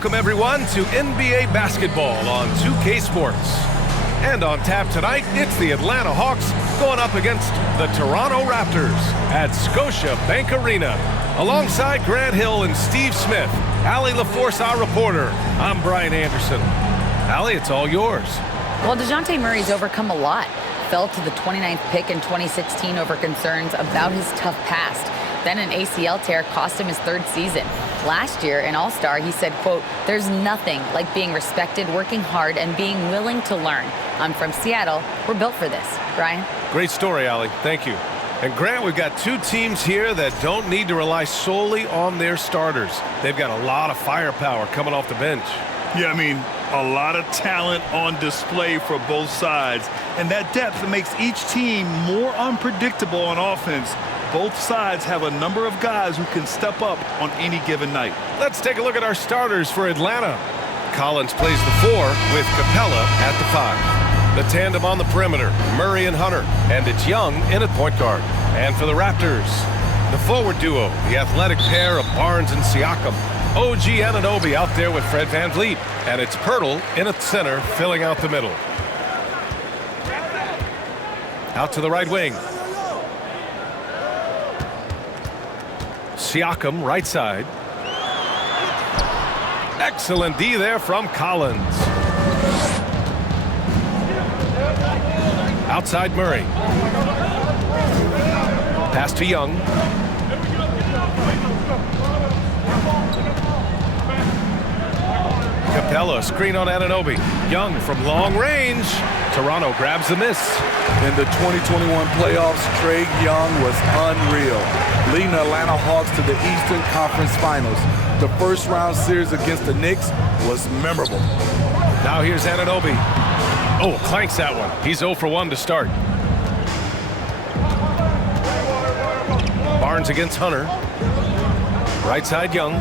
Welcome, everyone, to NBA basketball on 2K Sports. And on tap tonight, it's the Atlanta Hawks going up against the Toronto Raptors at Scotia Bank Arena. Alongside Grant Hill and Steve Smith, Allie LaForce, our reporter. I'm Brian Anderson. Allie, it's all yours. Well, DeJounte Murray's overcome a lot. Fell to the 29th pick in 2016 over concerns about his tough past. Then an ACL tear cost him his third season. Last year, in All-Star, he said, quote, "There's nothing like being respected, working hard, and being willing to learn. I'm from Seattle. We're built for this." Brian? Great story, Allie. Thank you. And Grant, we've got two teams here that don't need to rely solely on their starters. They've got a lot of firepower coming off the bench. Yeah, I mean, a lot of talent on display for both sides. And that depth makes each team more unpredictable on offense. Both sides have a number of guys who can step up on any given night. Let's take a look at our starters for Atlanta. Collins plays the 4 with Capella at the 5. The tandem on the perimeter, Murray and Hunter, and it's Young in at point guard. And for the Raptors, the forward duo, the athletic pair of Barnes and Siakam. OG Anunoby out there with Fred VanVleet, and it's Pirtle in at center, filling out the middle. Out to the right wing. Siakam, right side. Excellent D there from Collins. Outside Murray. Pass to Young. Capella, screen on Anunoby. Young from long range. Toronto grabs the miss. In the 2021 playoffs, Trae Young was unreal, leading the Atlanta Hawks to the Eastern Conference Finals. The first round series against the Knicks was memorable. Now here's Anunoby. Oh, clanks that one. He's 0 for 1 to start. Barnes against Hunter. Right side Young.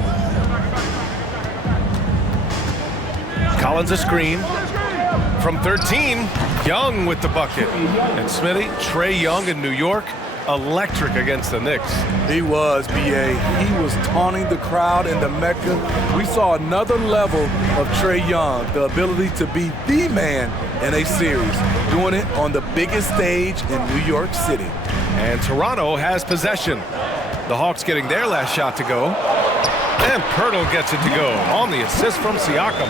Collins a screen. From 13, Young with the bucket. And Smitty, Trae Young in New York, electric against the Knicks. He was, B.A. He was taunting the crowd in the Mecca. We saw another level of Trae Young, the ability to be the man in a series, doing it on the biggest stage in New York City. And Toronto has possession. The Hawks getting their last shot to go. And Pirtle gets it to go on the assist from Siakam.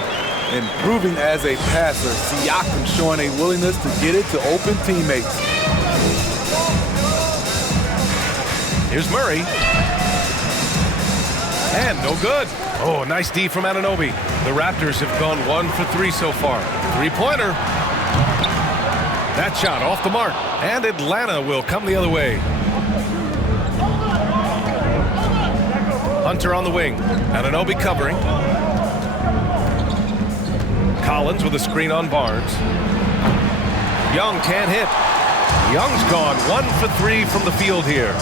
Improving as a passer, Siakam showing a willingness to get it to open teammates. Here's Murray. And no good. Oh, nice D from Anunoby. The Raptors have gone 1 for 3 so far. Three-pointer. That shot off the mark. And Atlanta will come the other way. Hunter on the wing. Anunoby covering. Collins with a screen on Barnes. Young can't hit. Young's gone 1 for 3 from the field here.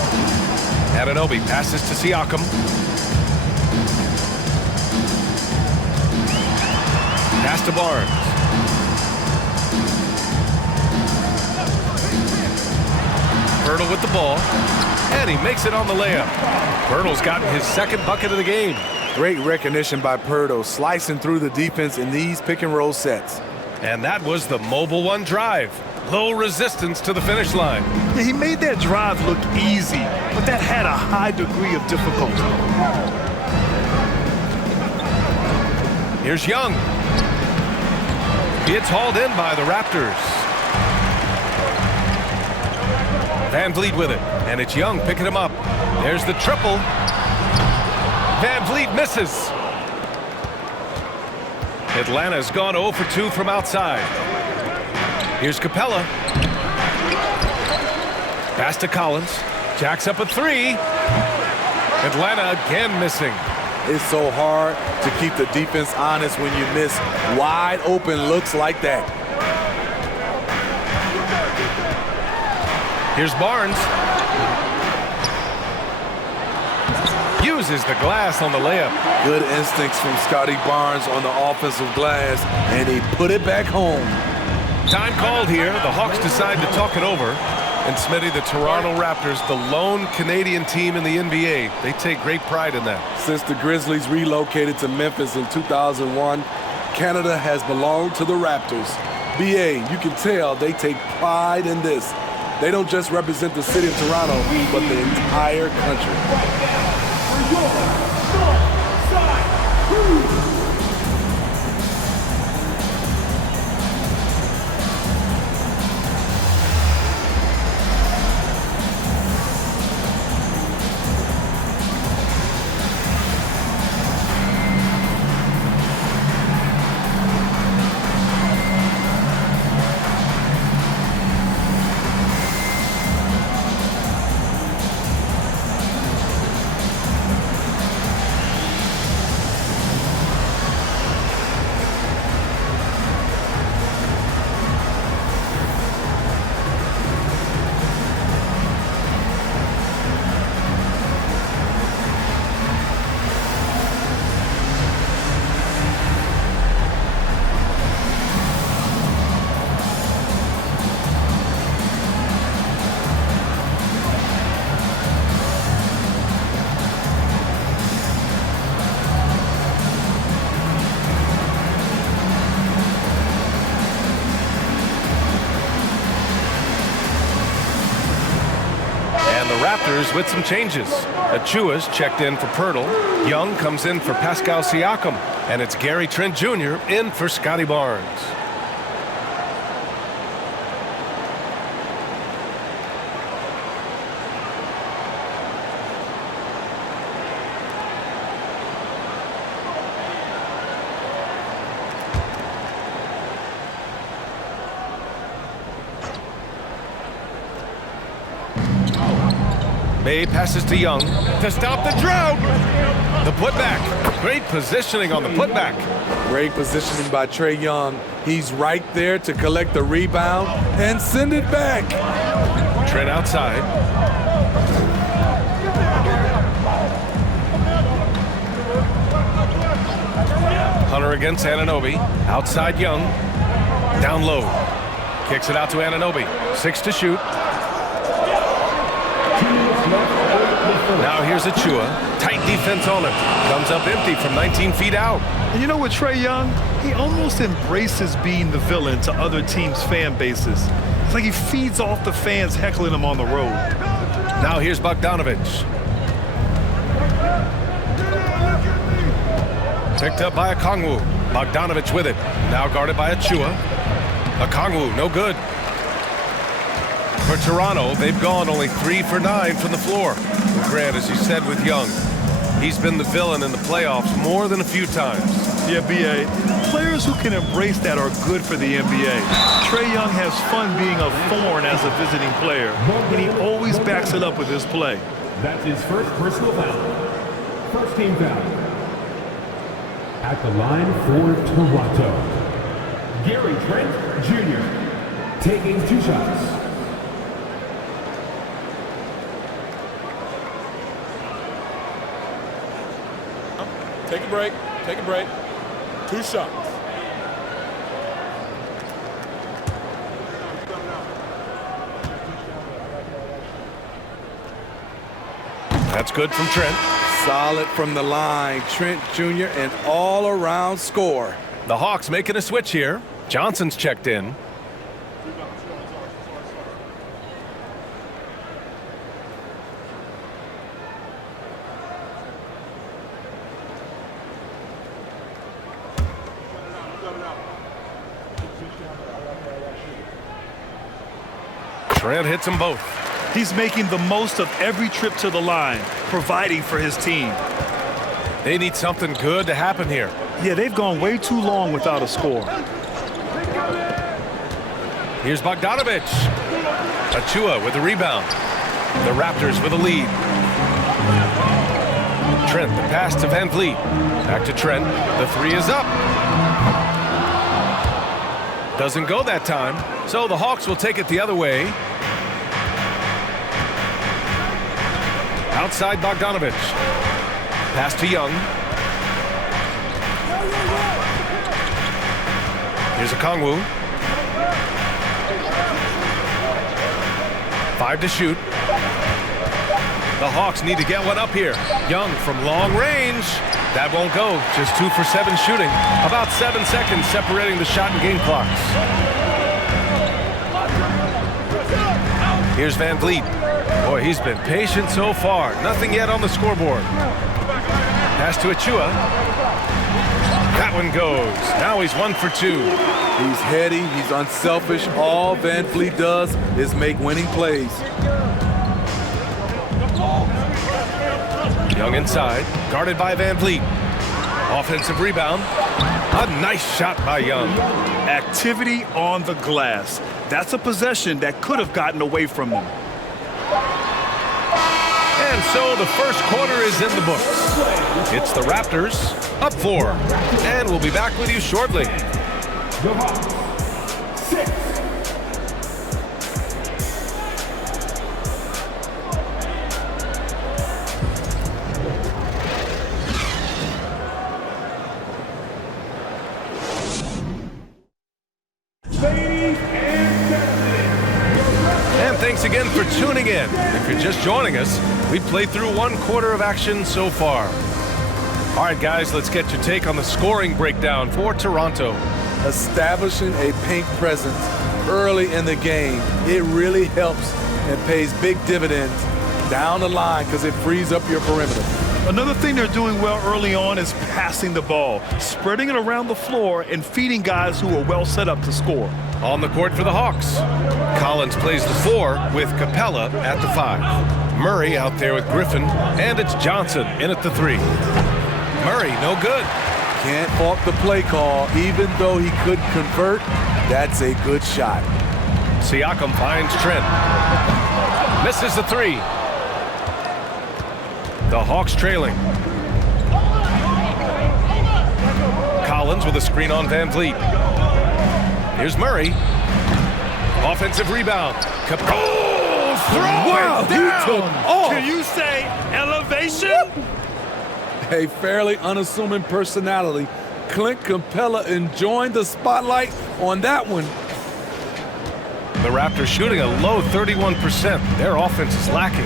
Anunoby passes to Siakam. Pass to Barnes. Pirtle with the ball. And he makes it on the layup. Pirtle's gotten his second bucket of the game. Great recognition by Pirtle, slicing through the defense in these pick-and-roll sets. And that was the Mobile One drive. Low resistance to the finish line. Yeah, he made that drive look easy, but that had a high degree of difficulty. Here's Young. It's hauled in by the Raptors. VanVleet with it, and it's Young picking him up. There's the triple. VanVleet misses. Atlanta's gone 0 for 2 from outside. Here's Capella. Pass to Collins. Jacks up a 3. Atlanta again missing. It's so hard to keep the defense honest when you miss wide open looks like that. Here's Barnes. Uses the glass on the layup. Good instincts from Scotty Barnes on the offensive glass, and he put it back home. Time called here. The Hawks decide to talk it over. And Smitty, the Toronto Raptors, the lone Canadian team in the NBA, they take great pride in that. Since the Grizzlies relocated to Memphis in 2001, Canada has belonged to the Raptors. BA, you can tell they take pride in this. They don't just represent the city of Toronto, but the entire country. Raptors with some changes. Achua's checked in for Pirtle. Young comes in for Pascal Siakam. And it's Gary Trent Jr. in for Scotty Barnes. May passes to Young to stop the drought. The putback. Great positioning on the putback. Great positioning by Trae Young. He's right there to collect the rebound and send it back. Trent outside. Hunter against Anunoby. Outside Young. Down low. Kicks it out to Anunoby. 6 to shoot. Now here's Achua. Tight defense on him. Comes up empty from 19 feet out. And you know what, Trae Young? He almost embraces being the villain to other teams' fan bases. It's like he feeds off the fans heckling him on the road. Now here's Bogdanovich. Picked up by Okongwu. Bogdanovich with it. Now guarded by Achua. Okongwu, no good. For Toronto, they've gone only 3 for 9 from the floor. Grant, as you said with Young, he's been the villain in the playoffs more than a few times. Yeah, B.A. Players who can embrace that are good for the NBA. Trae Young has fun being a thorn as a visiting player, and he always backs it up with his play. That's his first personal foul. First team foul. At the line for Toronto, Gary Trent Jr. taking 2 shots. Take a break. Take a break. 2 shots. That's good from Trent. Solid from the line. Trent Jr. an all-around score. The Hawks making a switch here. Johnson's checked in. Trent hits them both. He's making the most of every trip to the line, providing for his team. They need something good to happen here. Yeah, they've gone way too long without a score. Here's Bogdanovich. Achua with the rebound. The Raptors with a lead. Trent, the pass to Van Vliet. Back to Trent. The 3 is up. Doesn't go that time. So the Hawks will take it the other way. Outside Bogdanovich. Pass to Young. Here's Okongwu. 5 to shoot. The Hawks need to get one up here. Young from long range. That won't go. Just 2 for 7 shooting. About 7 seconds separating the shot and game clocks. Here's Van Vliet. Boy, he's been patient so far. Nothing yet on the scoreboard. Pass to Achua. That one goes. Now he's 1 for 2. He's heady, he's unselfish. All Van Vliet does is make winning plays. Young inside, guarded by Van Vliet. Offensive rebound. A nice shot by Young. Activity on the glass. That's a possession that could have gotten away from them. And so the first quarter is in the books. It's the Raptors up 4. And we'll be back with you shortly. The Hawks, 6. And thanks again for tuning in. If you're just joining us, we've played through 1 quarter of action so far. All right, guys, let's get your take on the scoring breakdown for Toronto. Establishing a paint presence early in the game, it really helps and pays big dividends down the line because it frees up your perimeter. Another thing they're doing well early on is passing the ball, spreading it around the floor and feeding guys who are well set up to score. On the court for the Hawks, Collins plays the 4 with Capella at the 5. Murray out there with Griffin, and it's Johnson in at the 3. Murray, no good. Can't fault the play call. Even though he couldn't convert, that's a good shot. Siakam finds Trent. Misses the 3. The Hawks trailing. Collins with a screen on Van Vliet. Here's Murray. Offensive rebound. Oh, throw it down. He took off. Can you say elevation? A fairly unassuming personality. Clint Capella enjoying the spotlight on that one. The Raptors shooting a low 31%. Their offense is lacking.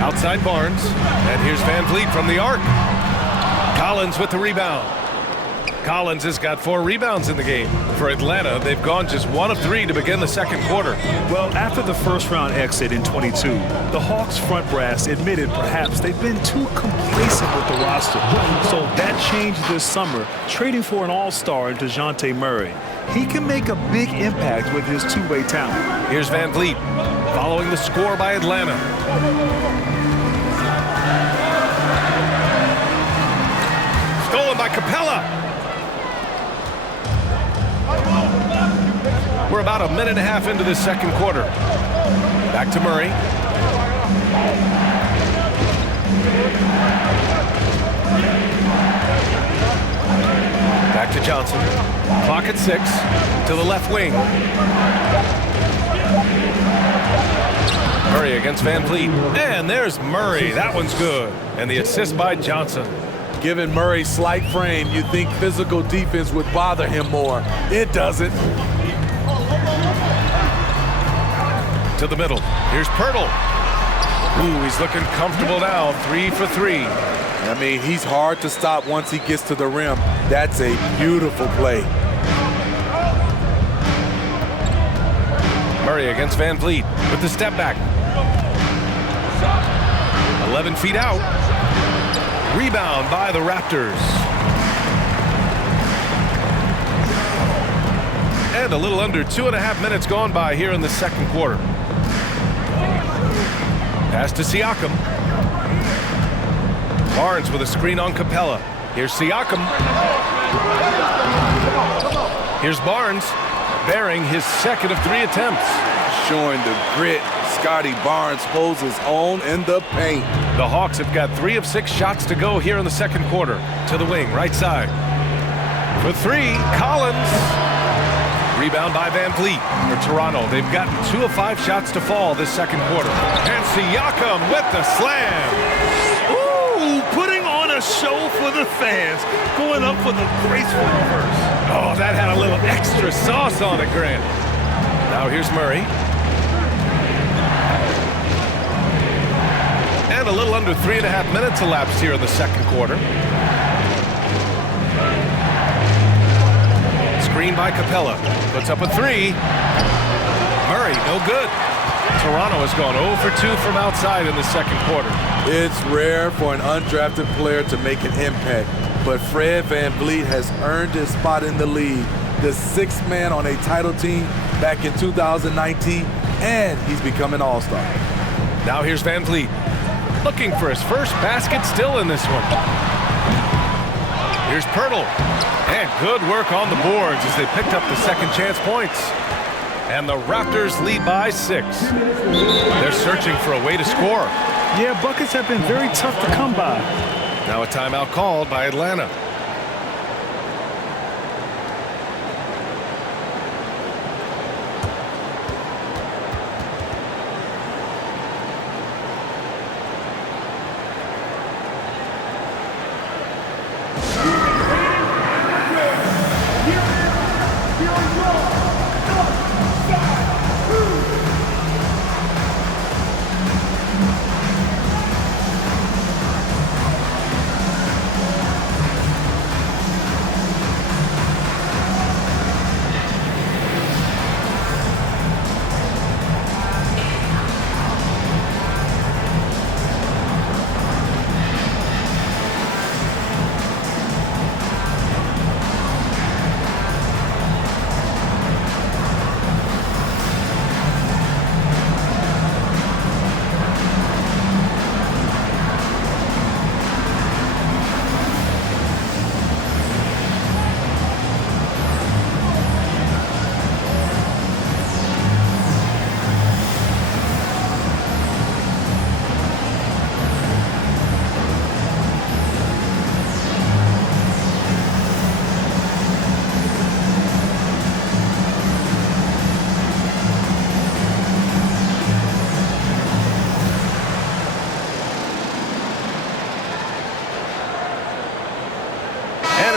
Outside Barnes. And here's Van Vliet from the arc. Collins with the rebound. Collins has got 4 rebounds in the game. For Atlanta, they've gone just 1 of 3 to begin the second quarter. Well, after the first round exit in 22, the Hawks front brass admitted perhaps they've been too complacent with the roster. So that changed this summer, trading for an all-star in DeJounte Murray. He can make a big impact with his two-way talent. Here's Van Vliet following the score by Atlanta. Stolen by Capella. We're about a minute and a half into this second quarter. Back to Murray. Back to Johnson. Clock at 6 to the left wing. Murray against Van Vliet. And there's Murray. That one's good. And the assist by Johnson. Given Murray's slight frame, you'd think physical defense would bother him more. It doesn't. To the middle. Here's Pirtle. Ooh, he's looking comfortable now. 3 for 3. I mean, he's hard to stop once he gets to the rim. That's a beautiful play. Murray against Van Vliet with the step back. 11 feet out. Rebound by the Raptors. And a little under 2.5 minutes gone by here in the second quarter. Pass to Siakam. Barnes with a screen on Capella. Here's Siakam. Here's Barnes, bearing his second of 3 attempts. Showing the grit, Scotty Barnes holds his own in the paint. The Hawks have got 3 of 6 shots to go here in the second quarter. To the wing, right side. For 3, Collins. Rebound by Van Vliet for Toronto. They've gotten 2 of 5 shots to fall this second quarter. And Siakam with the slam. Ooh, putting on a show for the fans. Going up for the graceful reverse. Oh, that had a little extra sauce on it, Grant. Now here's Murray. And a little under 3.5 minutes elapsed here in the second quarter. Screen by Capella. Puts up a three. Murray, no good. Toronto has gone 0 for 2 from outside in the second quarter. It's rare for an undrafted player to make an impact, but Fred VanVleet has earned his spot in the league, the sixth man on a title team back in 2019, and he's become an all-star. Now here's VanVleet, looking for his first basket still in this one. Here's Pirtle, and good work on the boards as they picked up the second chance points. And the Raptors lead by 6. They're searching for a way to score. Yeah, buckets have been very tough to come by. Now a timeout called by Atlanta.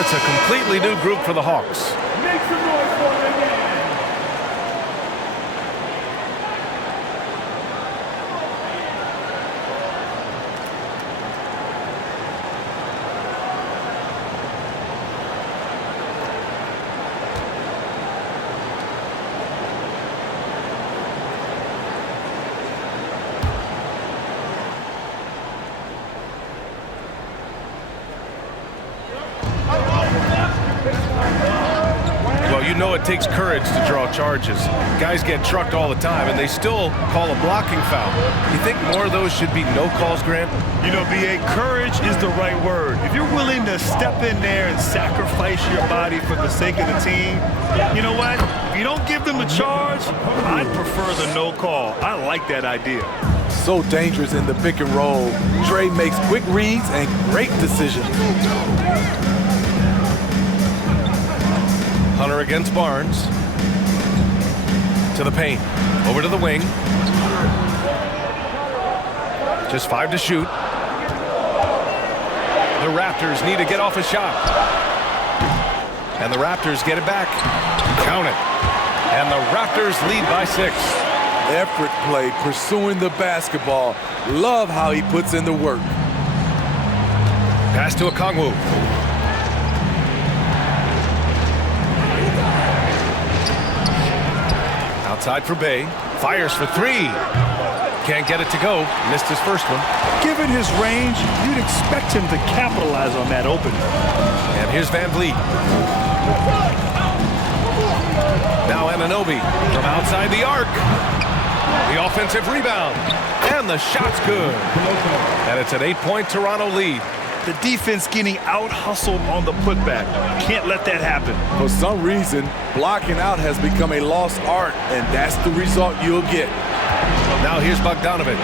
It's a completely new group for the Hawks. Make some noise for them again. Well, you know it takes courage to draw charges. Guys get trucked all the time, and they still call a blocking foul. You think more of those should be no calls, Grant? You know, B.A., courage is the right word. If you're willing to step in there and sacrifice your body for the sake of the team, you know what? If you don't give them a charge, I'd prefer the no call. I like that idea. So dangerous in the pick and roll. Trey makes quick reads and great decisions. Hunter against Barnes. To the paint. Over to the wing. Just 5 to shoot. The Raptors need to get off a shot. And the Raptors get it back. Count it. And the Raptors lead by 6. Effort play, pursuing the basketball. Love how he puts in the work. Pass to Okongwu. Outside for Bay. Fires for 3. Can't get it to go. Missed his first one. Given his range, you'd expect him to capitalize on that opening. And here's VanVleet. Now Anunoby from outside the arc. The offensive rebound. And the shot's good. And it's an 8-point Toronto lead. The defense getting out-hustled on the putback. Can't let that happen. For some reason, blocking out has become a lost art, and that's the result you'll get. Now here's Bogdanovic.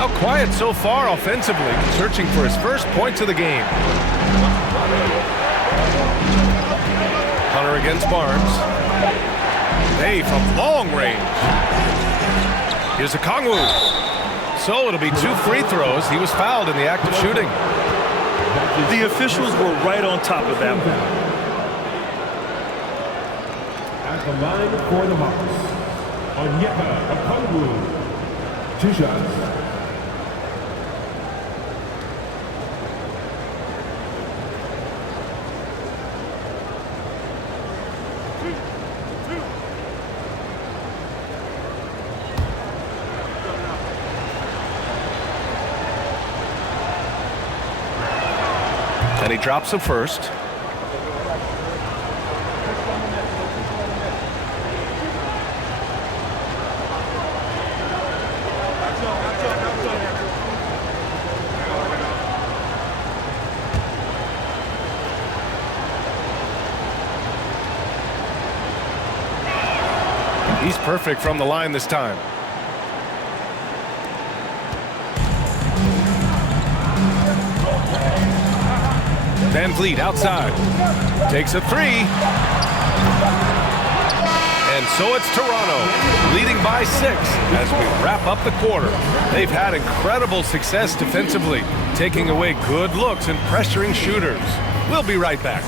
Now quiet so far offensively, searching for his first points of the game. Hunter against Barnes. Hey, from long range. Here's Okongwu. So it'll be 2 free throws. He was fouled in the act of shooting. The officials were right on top of that one. At the line for the Hawks, Onyeka Okongwu. 2 shots. And he drops the first. He's perfect from the line this time. Van Vliet outside. Takes a three. And so it's Toronto, leading by 6 as we wrap up the quarter. They've had incredible success defensively, taking away good looks and pressuring shooters. We'll be right back.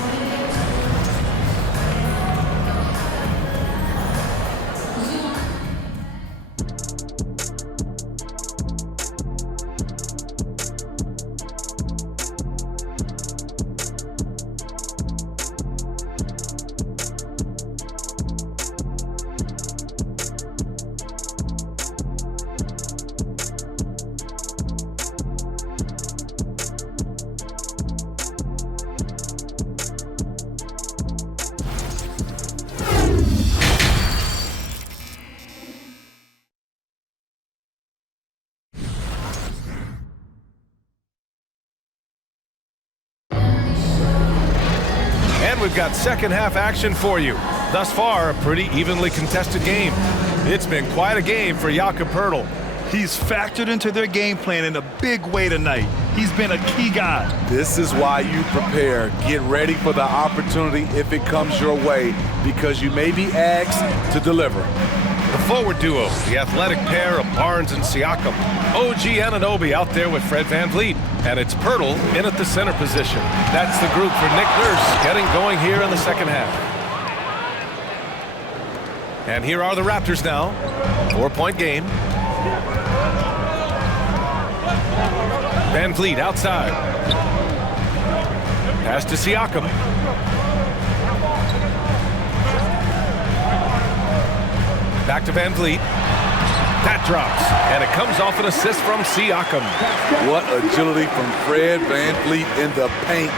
We've got second half action for you. Thus far, a pretty evenly contested game. It's been quite a game for Jakob Poeltl. He's factored into their game plan in a big way tonight. He's been a key guy. This is why you prepare. Get ready for the opportunity if it comes your way, because you may be asked to deliver. The forward duo, the athletic pair of Barnes and Siakam. OG Anunoby out there with Fred VanVleet. And it's Poeltl in at the center position. That's the group for Nick Nurse getting going here in the second half. And here are the Raptors now. 4-point game. VanVleet outside. Pass to Siakam. Back to VanVleet. That drops, and it comes off an assist from Siakam. What agility from Fred VanVleet in the paint,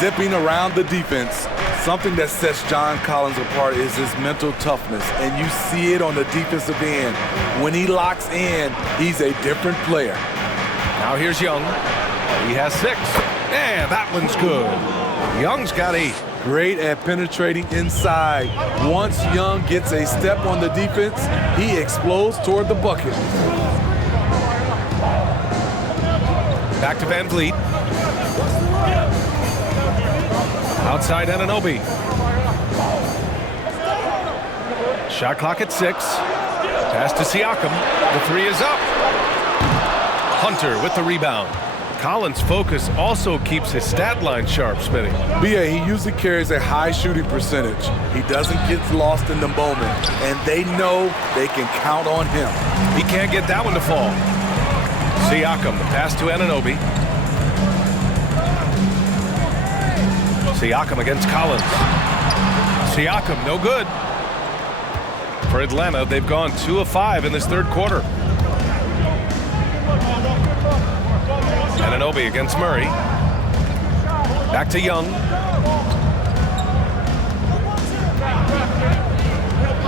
zipping around the defense. Something that sets John Collins apart is his mental toughness, and you see it on the defensive end. When he locks in, he's a different player. Now here's Young. He has 6. And that one's good. Young's got 8. Great at penetrating inside. Once Young gets a step on the defense, he explodes toward the bucket. Back to VanVleet. Outside Anunoby. Shot clock at 6. Pass to Siakam. The 3 is up. Hunter with the rebound. Collins' focus also keeps his stat line sharp, Smitty. B.A., he usually carries a high shooting percentage. He doesn't get lost in the moment, and they know they can count on him. He can't get that one to fall. Siakam, the pass to Anunoby. Siakam against Collins. Siakam, no good. For Atlanta, they've gone 2 of 5 in this third quarter. Anunoby against Murray. Back to Young.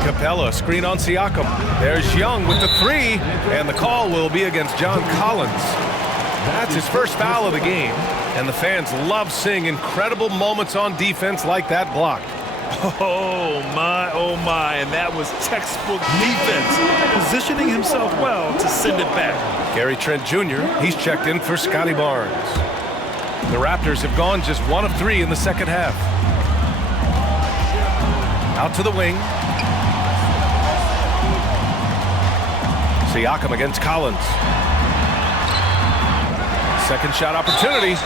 Capella, screen on Siakam. There's Young with the 3, and the call will be against John Collins. That's his first foul of the game, and the fans love seeing incredible moments on defense like that block. Oh my, and that was textbook defense, positioning himself well to send it back. Gary Trent Jr., he's checked in for Scotty Barnes. The Raptors have gone just 1 of 3 in the second half. Out to the wing. Siakam against Collins. Second shot opportunity,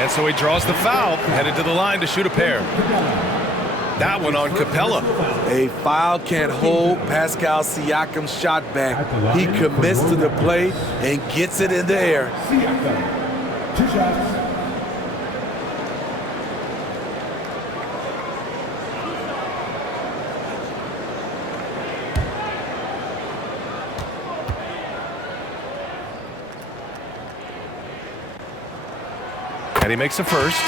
and so he draws the foul, headed to the line to shoot a pair. That one on Capella. A foul can't hold Pascal Siakam's shot back. He commits to the play and gets it in the air. Siakam, 2 shots. And he makes a first.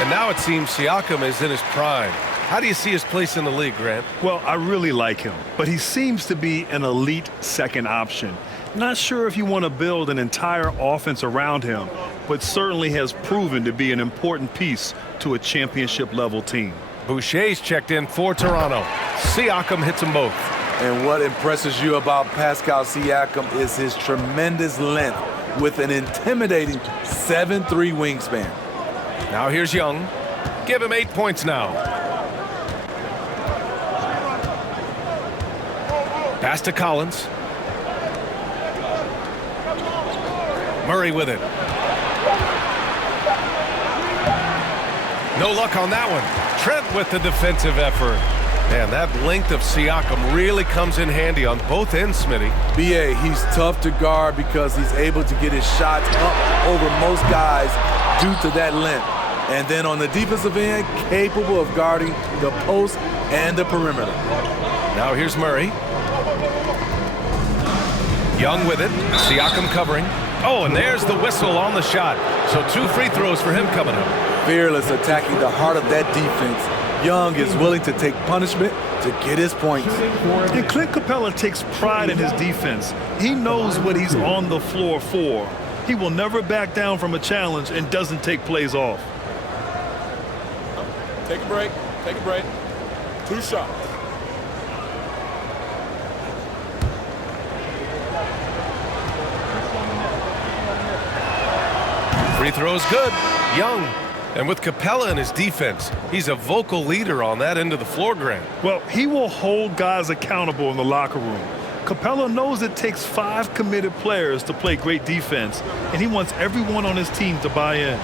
And now it seems Siakam is in his prime. How do you see his place in the league, Grant? Well, I really like him, but he seems to be an elite second option. Not sure if you want to build an entire offense around him, but certainly has proven to be an important piece to a championship-level team. Boucher's checked in for Toronto. Siakam hits them both. And what impresses you about Pascal Siakam is his tremendous length with an intimidating 7'3" wingspan. Now here's Young. Give him 8 points now. Pass to Collins. Murray with it. No luck on that one. Trent with the defensive effort. Man, that length of Siakam really comes in handy on both ends, Smitty. BA, he's tough to guard because he's able to get his shots up over most guys due to that length. And then on the defensive end, capable of guarding the post and the perimeter. Now here's Murray. Young with it. Siakam covering. Oh, and there's the whistle on the shot. So 2 free throws for him coming up. Fearless attacking the heart of that defense. Young is willing to take punishment to get his points. And Clint Capella takes pride in his defense. He knows what he's on the floor for. He will never back down from a challenge and doesn't take plays off. Take a break. Take a break. 2 shots. Free throw's good. Young. And with Capella in his defense, he's a vocal leader on that end of the floor, Grant. Well, he will hold guys accountable in the locker room. Capella knows it takes 5 committed players to play great defense, and he wants everyone on his team to buy in.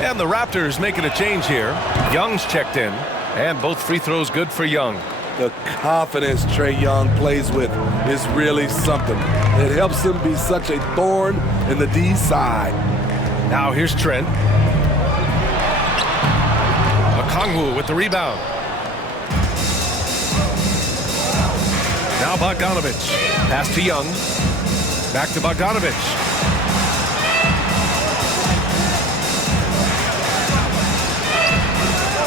And the Raptors making a change here. Young's checked in, and both free throws good for Young. The confidence Trae Young plays with is really something. It helps him be such a thorn in the D side. Now here's Trent. Okongwu with the rebound. Now Bogdanovich. Pass to Young. Back to Bogdanovich.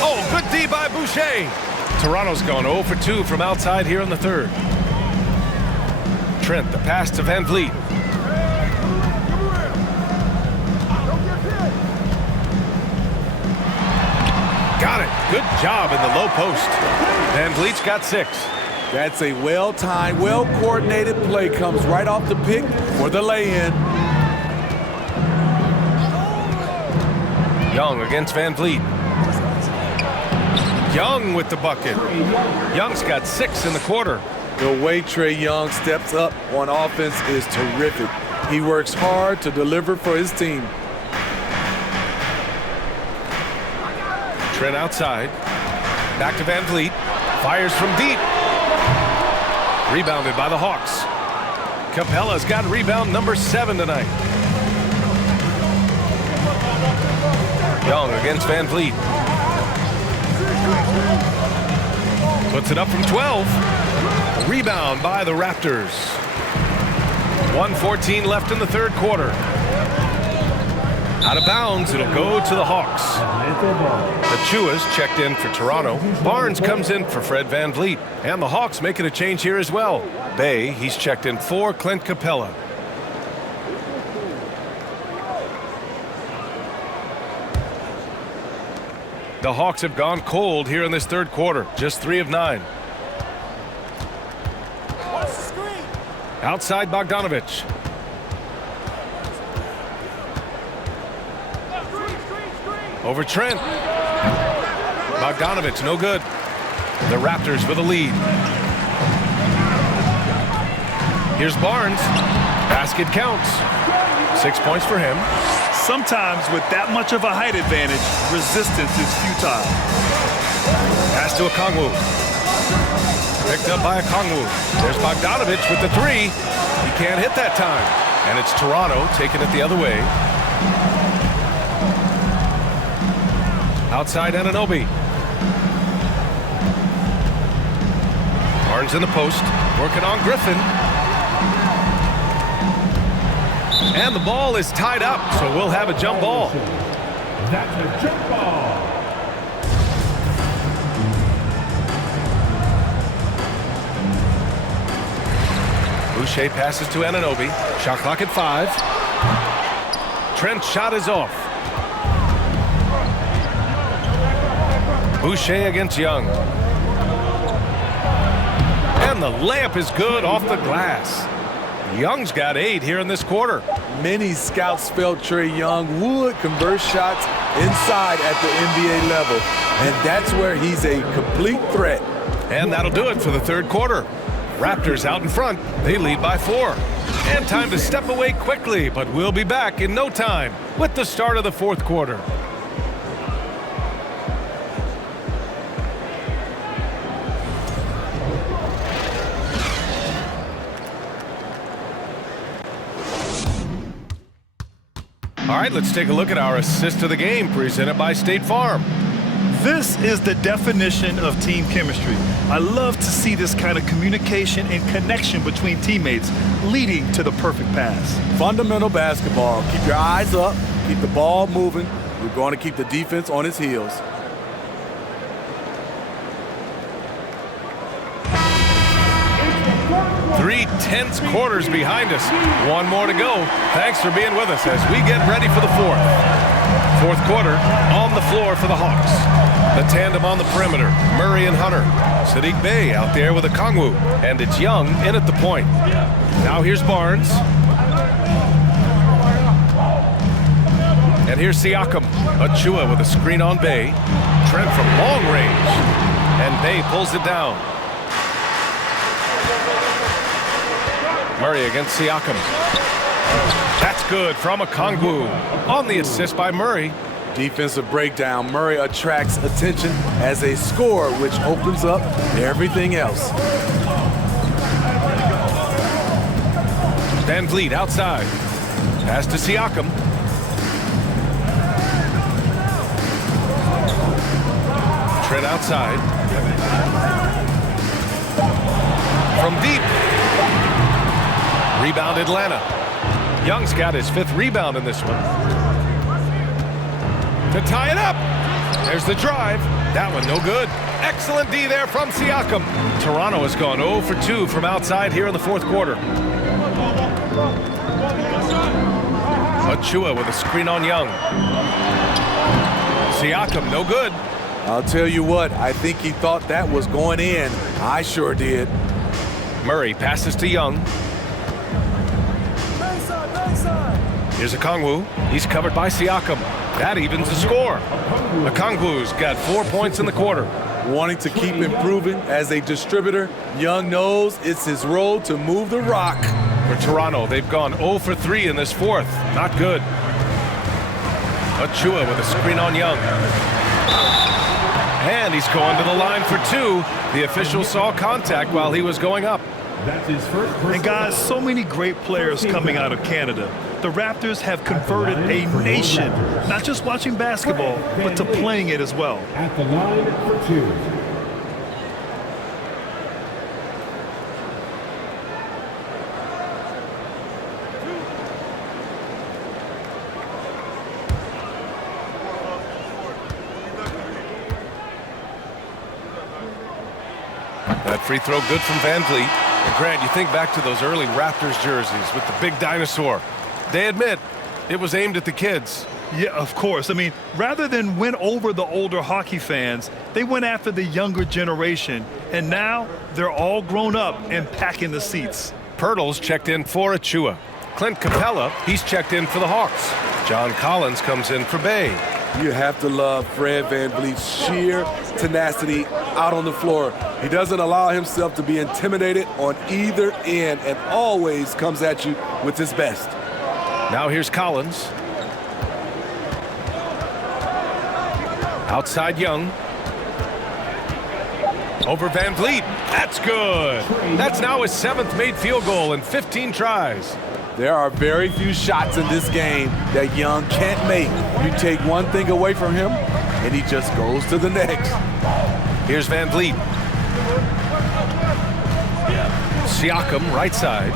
Oh, good D by Boucher. Toronto's gone 0 for 2 from outside here in the third. Trent, the pass to Van Vliet. Got it. Good job in the low post. Van Vliet's got 6. That's a well-timed, well-coordinated play. Comes right off the pick for the lay-in. Young against Van Vliet. Young with the bucket. Young's got 6 in the quarter. The way Trae Young steps up on offense is terrific. He works hard to deliver for his team. Trent outside. Back to Van Vliet. Fires from deep. Rebounded by the Hawks. Capella's got rebound number 7 tonight. Young against Van Vliet. Puts it up from 12. Rebound by the Raptors. 1:14 left in the third quarter. Out of bounds, it'll go to the Hawks. Achua's checked in for Toronto. Barnes comes in for Fred Van Vliet. And the Hawks making a change here as well. Bay, he's checked in for Clint Capella. The Hawks have gone cold here in this third quarter. Just 3 of 9. Outside Bogdanovich. Over Trent. Bogdanovich, no good. The Raptors with a lead. Here's Barnes. Basket counts. 6 points for him. Sometimes with that much of a height advantage, resistance is futile. Pass to Okongwu. Picked up by Okongwu. There's Bogdanovich with the three. He can't hit that time. And it's Toronto taking it the other way. Outside Anunoby. Barnes in the post. Working on Griffin. And the ball is tied up, so we'll have a jump ball. That's a jump ball. Boucher passes to Anunoby. Shot clock at 5. Trent's shot is off. Boucher against Young. And the layup is good off the glass. Young's got 8 here in this quarter. Many scouts felt Trae Young would convert shots inside at the NBA level, and that's where he's a complete threat. And that'll do it for the third quarter. Raptors out in front. They lead by 4. And time to step away quickly, but we'll be back in no time with the start of the fourth quarter. All right, let's take a look at our assist of the game presented by State Farm. This is the definition of team chemistry. I love to see this kind of communication and connection between teammates leading to the perfect pass. Fundamental basketball. Keep your eyes up, keep the ball moving. We're going to keep the defense on its heels. Three tense quarters behind us. One more to go. Thanks for being with us as we get ready for the fourth. Fourth quarter on the floor for the Hawks. The tandem on the perimeter, Murray and Hunter. Sadiq Bey out there with Okongwu, and it's Young in at the point. Now here's Barnes. And here's Siakam. Achua with a screen on Bey. Trent from long range. And Bey pulls it down. Murray against Siakam. That's good from Okongwu. On the assist by Murray. Defensive breakdown. Murray attracts attention as a scorer, which opens up everything else. Van Vliet outside. Pass to Siakam. Trent outside. From deep. Rebound Atlanta. Young's got his 5th rebound in this one. To tie it up. There's the drive. That one no good. Excellent D there from Siakam. Toronto has gone 0 for 2 from outside here in the fourth quarter. Achua with a screen on Young. Siakam no good. I'll tell you what, I think he thought that was going in. I sure did. Murray passes to Young. Here's Okongwu. He's covered by Siakam. That evens the score. Okongwu's got 4 points in the quarter. Wanting to keep improving as a distributor, Young knows it's his role to move the rock. For Toronto, they've gone 0 for 3 in this fourth. Not good. Achua with a screen on Young. And he's going to the line for 2. The official saw contact while he was going up. That's his first. And guys, so many great players coming out of Canada. The Raptors have converted a nation, not just watching basketball, but to playing it as well. At the line for 2. That free throw good from Van Vliet. And Grant, you think back to those early Raptors jerseys with the big dinosaur. They admit it was aimed at the kids. Yeah, of course. I mean, rather than win over the older hockey fans, they went after the younger generation. And now they're all grown up and packing the seats. Pirtle's checked in for Achua. Clint Capella, he's checked in for the Hawks. John Collins comes in for Bey. You have to love Fred VanVleet's sheer tenacity out on the floor. He doesn't allow himself to be intimidated on either end and always comes at you with his best. Now here's Collins. Outside Young. Over Van Vliet. That's good. That's now his 7th made field goal in 15 tries. There are very few shots in this game that Young can't make. You take one thing away from him, and he just goes to the next. Here's Van Vliet. Siakam, right side.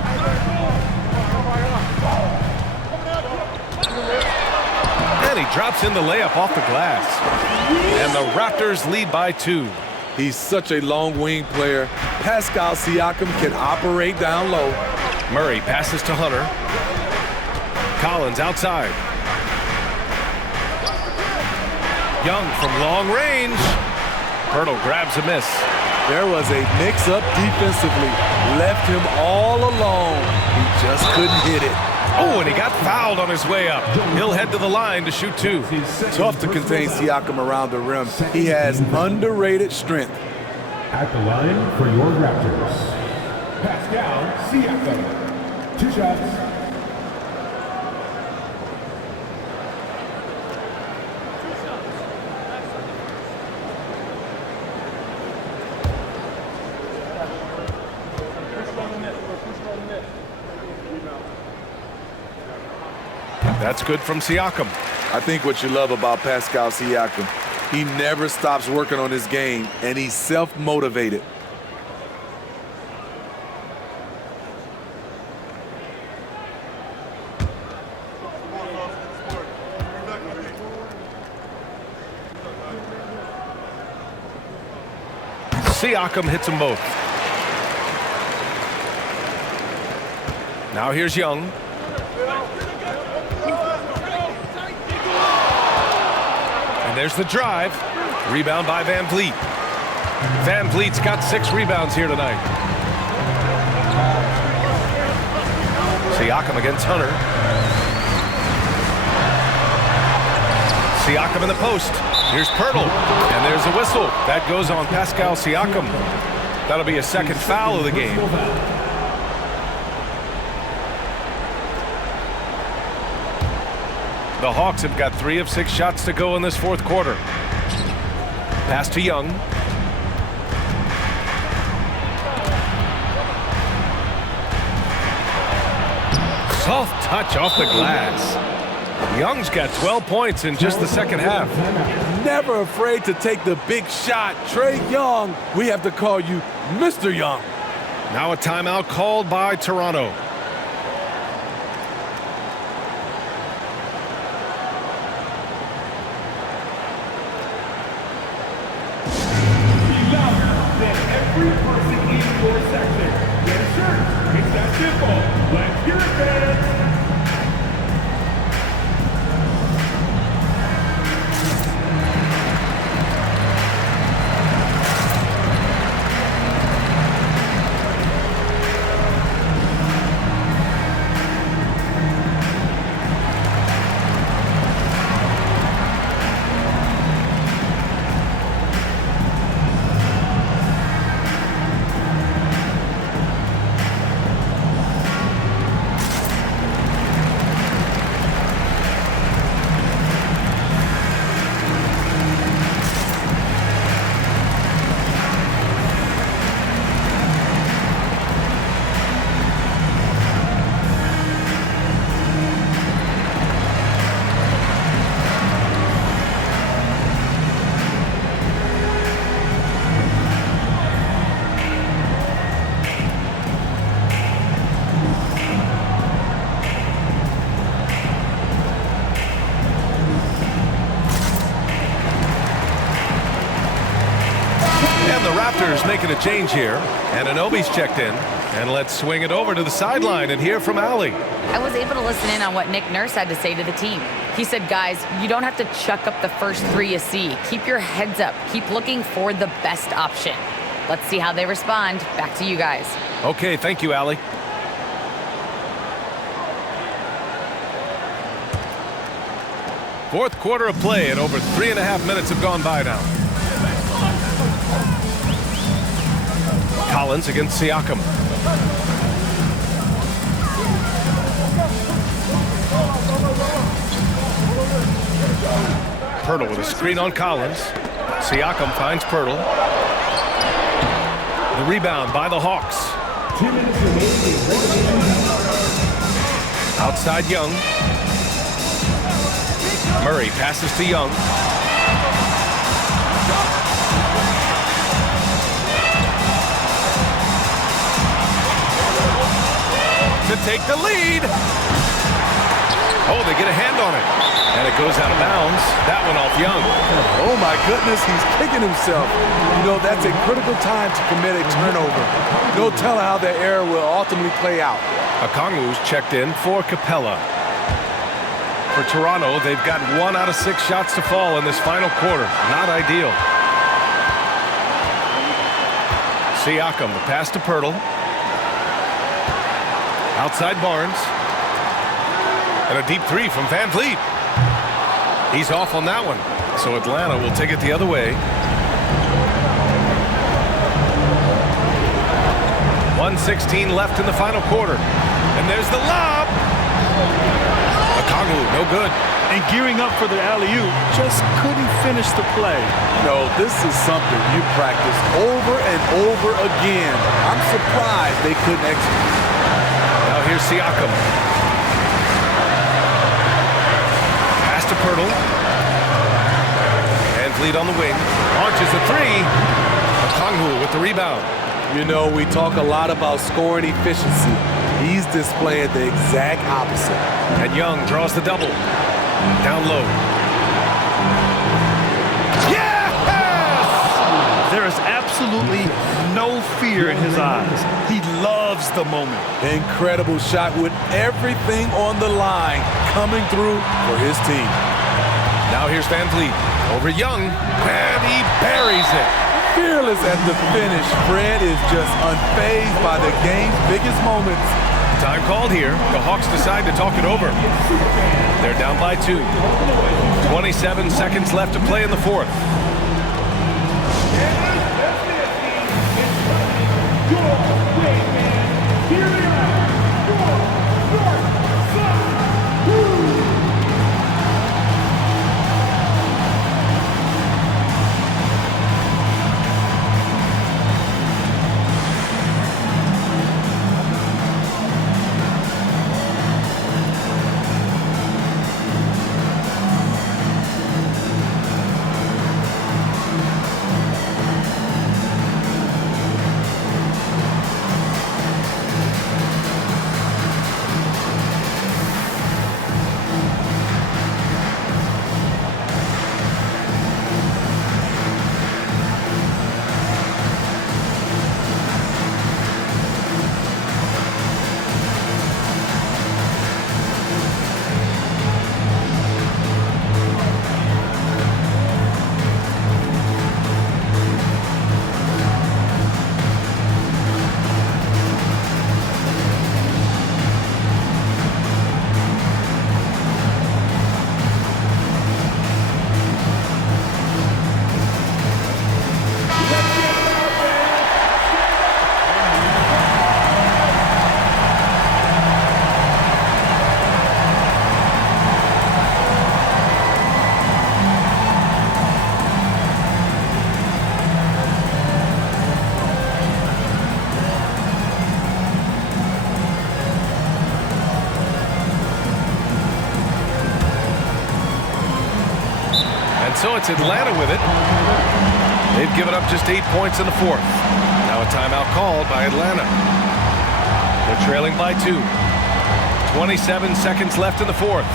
And he drops in the layup off the glass. And the Raptors lead by 2. He's such a long wing player. Pascal Siakam can operate down low. Murray passes to Hunter. Collins outside. Young from long range. Pirtle grabs a miss. There was a mix-up defensively. Left him all alone. He just couldn't hit it. Oh, and he got fouled on his way up. He'll head to the line to shoot 2. Tough to contain Siakam around the rim. He has underrated strength. At the line for your Raptors, Pascal Siakam. 2 shots. That's good from Siakam. I think what you love about Pascal Siakam, he never stops working on his game, and he's self-motivated. Siakam hits them both. Now here's Young. And there's the drive. Rebound by Van Vliet. Van Vliet's got 6 rebounds here tonight. Siakam against Hunter. Siakam in the post. Here's Pirtle. And there's a whistle. That goes on Pascal Siakam. That'll be a 2nd foul of the game. The Hawks have got 3 of 6 shots to go in this 4th quarter. Pass to Young. Soft touch off the glass. Young's got 12 points in just the 2nd half. Never afraid to take the big shot. Trae Young, we have to call you Mr. Young. Now a timeout called by Toronto. Every person in your section, get a shirt. It's that simple. Let's hear it, fans. Raptors making a change here, and Anunoby's checked in. And let's swing it over to the sideline and hear from Allie. I was able to listen in on what Nick Nurse had to say to the team. He said, guys, you don't have to chuck up the first 3 you see. Keep your heads up. Keep looking for the best option. Let's see how they respond. Back to you guys. Okay, thank you, Allie. Fourth quarter of play, and over 3.5 minutes have gone by now. Collins against Siakam. Pirtle with a screen on Collins. Siakam finds Pirtle. The rebound by the Hawks. 2 minutes remaining. Outside Young. Murray passes to Young. To take the lead. Oh, they get a hand on it. And it goes out of bounds. That one off Young. Oh, my goodness, he's kicking himself. You know, that's a critical time to commit a turnover. No telling how that error will ultimately play out. Okongwu's checked in for Capella. For Toronto, they've got 1 out of 6 shots to fall in this final quarter. Not ideal. Siakam, the pass to Pirtle. Outside Barnes. And a deep 3 from Van Vliet. He's off on that one. So Atlanta will take it the other way. 1:16 left in the final quarter. And there's the lob. Okongwu, no good. And gearing up for the alley-oop, just couldn't finish the play. No, this is something you practice over and over again. I'm surprised they couldn't execute. Now here's Siakam. Pass to Pirtle. Van Vliet on the wing. Launches a 3. Okongwu with the rebound. You know, we talk a lot about scoring efficiency. He's displaying the exact opposite. And Young draws the double. Down low. Yes! There is absolutely no fear in his eyes. He loves the moment. Incredible shot with everything on the line coming through for his team. Now here's Van Vliet over Young, and he buries it. Fearless at the finish. Fred is just unfazed by the game's biggest moments. Time called here. The Hawks decide to talk it over. They're down by 2. 27 seconds left to play in the fourth. So it's Atlanta with it. They've given up just 8 points in the fourth. Now a timeout called by Atlanta. They're trailing by 2. 27 seconds left in the fourth.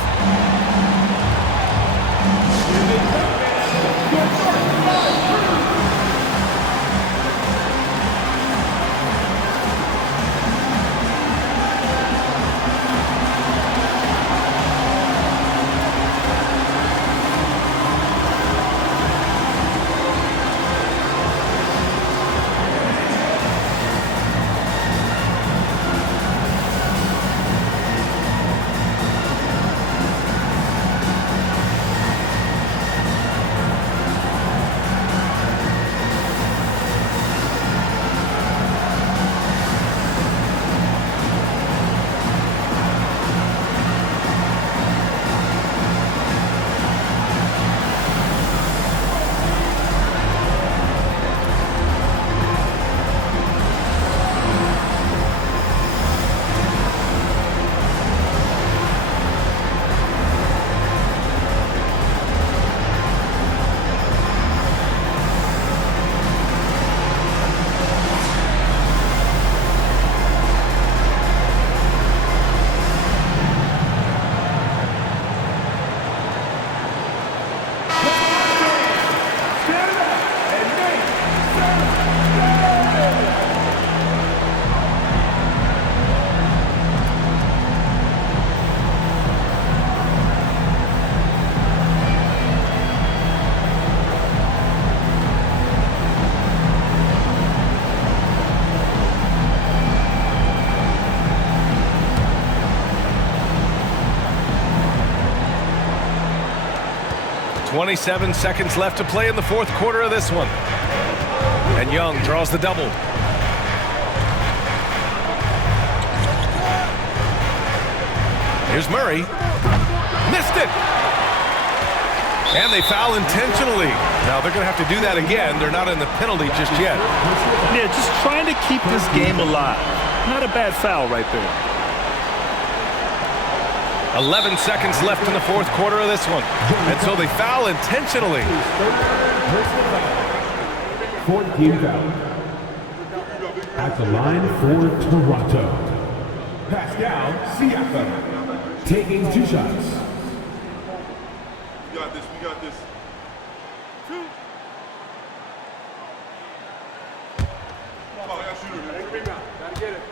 .27 seconds left to play in the fourth quarter of this one. And Young draws the double. Here's Murray. Missed it! And they foul intentionally. Now they're going to have to do that again. They're not in the penalty just yet. Yeah, just trying to keep this game alive. Not a bad foul right there. 11 seconds left in the fourth quarter of this one. And so they foul intentionally. 4th team foul. At the line for Toronto, Pascal Siakam, taking 2 shots. We got this. Two. Come on, I got shooter. Gotta get it.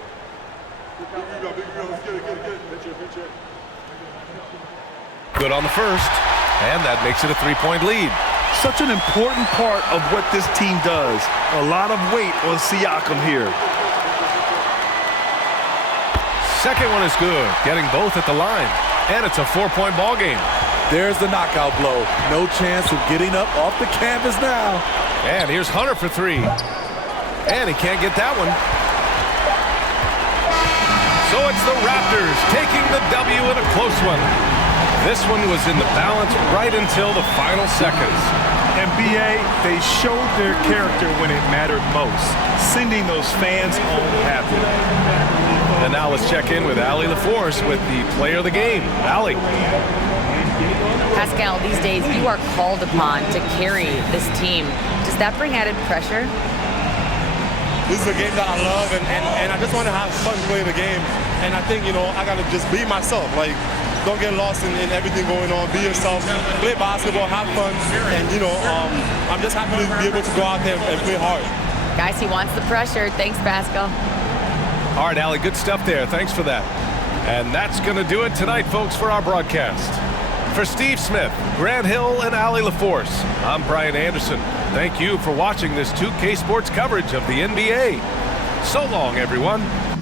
Big rebound. Let's get it. Pitch. Good on the first, and that makes it a 3-point lead. Such an important part of what this team does. A lot of weight on Siakam here. Second one is good, getting both at the line, and it's a 4-point ball game. There's the knockout blow. No chance of getting up off the canvas now. And here's Hunter for 3. And he can't get that one. So it's the Raptors taking the W in a close one. This one was in the balance right until the final seconds. NBA, they showed their character when it mattered most, sending those fans home happy. And now let's check in with Allie LaForce with the player of the game. Allie. Pascal, these days you are called upon to carry this team. Does that bring added pressure? This is a game that I love, and I just want to have fun playing the game. And I think, I got to just be myself. Like, don't get lost in everything going on. Be yourself. Play basketball, have fun. And, I'm just happy to be able to go out there and play hard. Guys, he wants the pressure. Thanks, Pascal. All right, Allie, good stuff there. Thanks for that. And that's going to do it tonight, folks, for our broadcast. For Steve Smith, Grant Hill, and Allie LaForce, I'm Brian Anderson. Thank you for watching this 2K Sports coverage of the NBA. So long, everyone.